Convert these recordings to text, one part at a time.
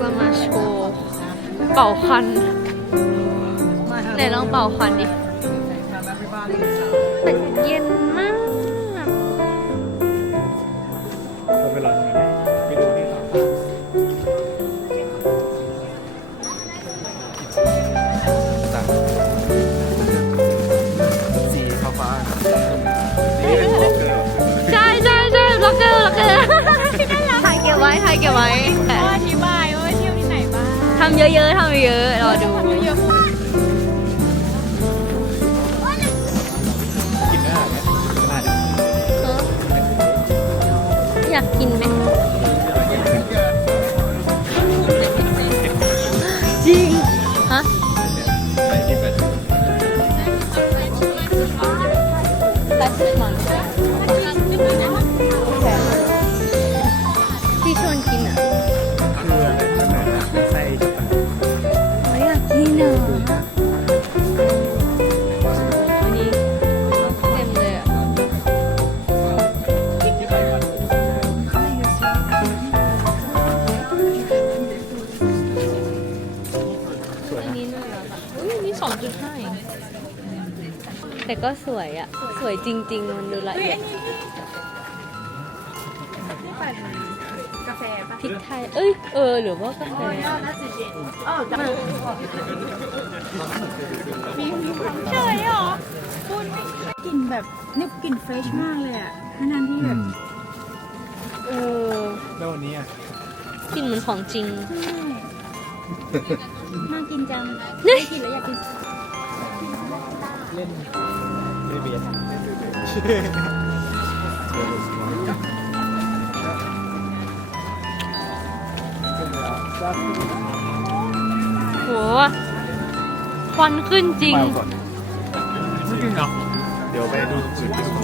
จะมาโชว์เป่าควันไหนลองเป่าควันดิแต่เย็นำเยอะๆทำเยอะๆรอดูอะๆพูดกินได้เนี่ยาดเอยากกินไหมจริงฮะไปกินแบบ Last month ที่ช อะอุ้ยอันนี้สองจุดห้าเองแต่ก็สวยอะสวยจริง ๆ มันดูละเอียดกาแฟปะพริกไทย เอ้ย เออ หรือว่ากาแฟอ๋อจะมีมีความเฉยเหรอพูดไม่กลิ่นแบบนี่กลิ่นเฟรชมากเลยอะทั้งๆที่แบบ เออ แล้ววันนี้อะกลินเหมือนของจริง น่ากินจังเฮ้ยกินแล้วอยากกินเล่นเบเบียนเล่นเบเบียนโหควันขึ้นจริงมาก่อนไม่กินเหรอเดี๋ยวไปดูจุดที่สุด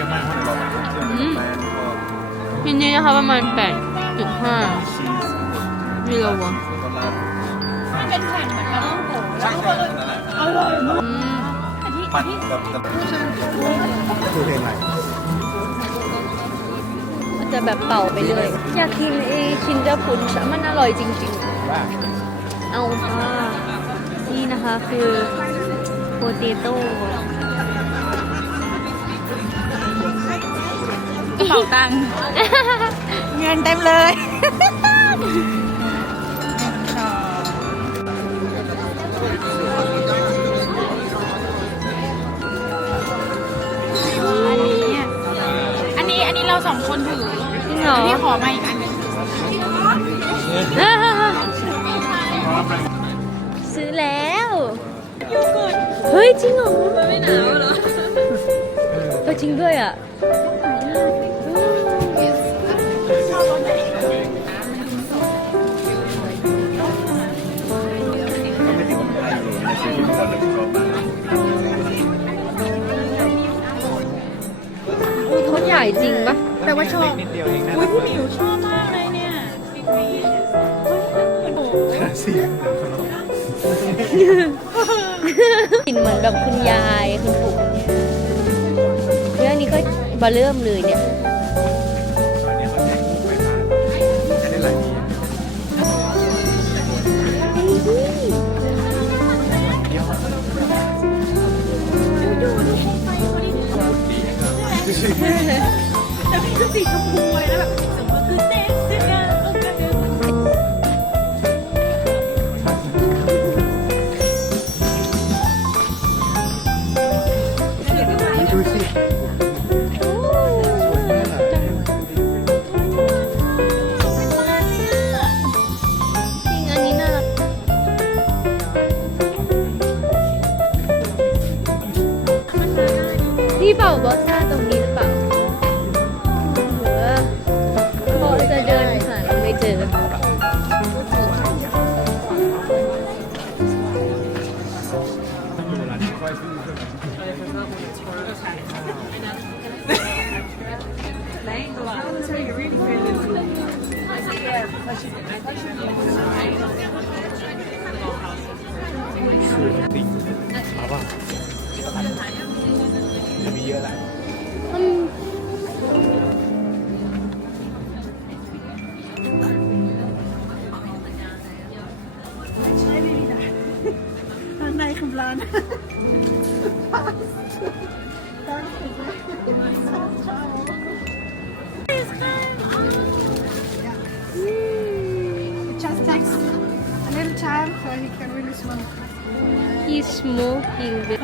ยังไม่ยังไม่ห้องไหนบอกเพื่อนอืมแฟนก็มินนี้นะคะประมาณ8.5ชีสกิโลวะก็ลาบมันเป็นแผ่นเหมือนปลาท่องโกะแล้วก็อร่อยมากอืมแต่ที่มันที่แบบแบบคือเพลงอะไรมันจะแบบเป่าไปเลย อยากกินเอคินเดอร์พุนช์มันอร่อยจริงว่าๆเอาค่ะนี่นะคะคือโปเตโต้ กระเป๋าตังค์เงินเต็มเลย อันนี้อันนี้เราสองคนถือจริงเหรอ พี่ขอมาอีกอันหนึงซื้อแล้วโยเกิร์ตเฮ้ยจริงเหรอไม่หนาวเหรอเออจริงด้วยอะ อุ้ยเขาใหญ่จริงปะแต่ว่าชอบนิดเดียวเองนะอุ้ยพี่หมิวชอบมากเลยเนี่ยบิ๊กวีเฮ้ยโอ้โหเสียงเหมือนคนร้องกลิ่นเหมือนแบบคุณยายคุณปู่เรื่องนี้ก็บาเริ่มเลยเนี่ย แต่พี่คือสีชมพูเลยนะแบบสมมติคือเต้นเสื้อโอเคดูสิสวยมากอะจริงอันนี้น่ารักพี่เป่าบอสซ่าตรงนี้หรือเป ข้างในคือร้านอืม just takes a little time so he can really smoke he's smoking with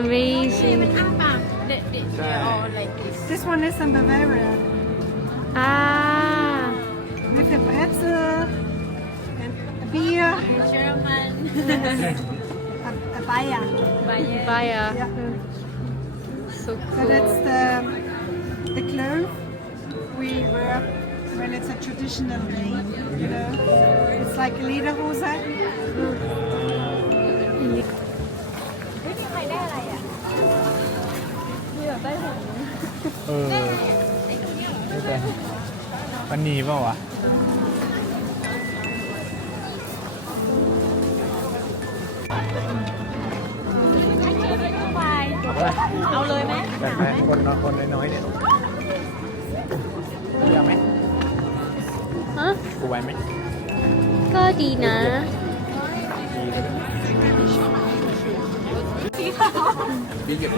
amazing อ้าปากเด็ดเด็ดใช่ This one is in Bavaria อ่า with a pretzel and a beer German a, a Bayer Bayer Yeah. so So that's cool the the clothes we wear when it's a traditional day. You know, it's like a lederhose. เออไม่เป็นมันหนีเปล่าวะ เอาเลยไหมแต่แม่คนน้อยคนน้อยๆเนี่ยเยอะไหมฮะกูไว้ไหมก็ดีนะดีเลยบิ๊กเก็ต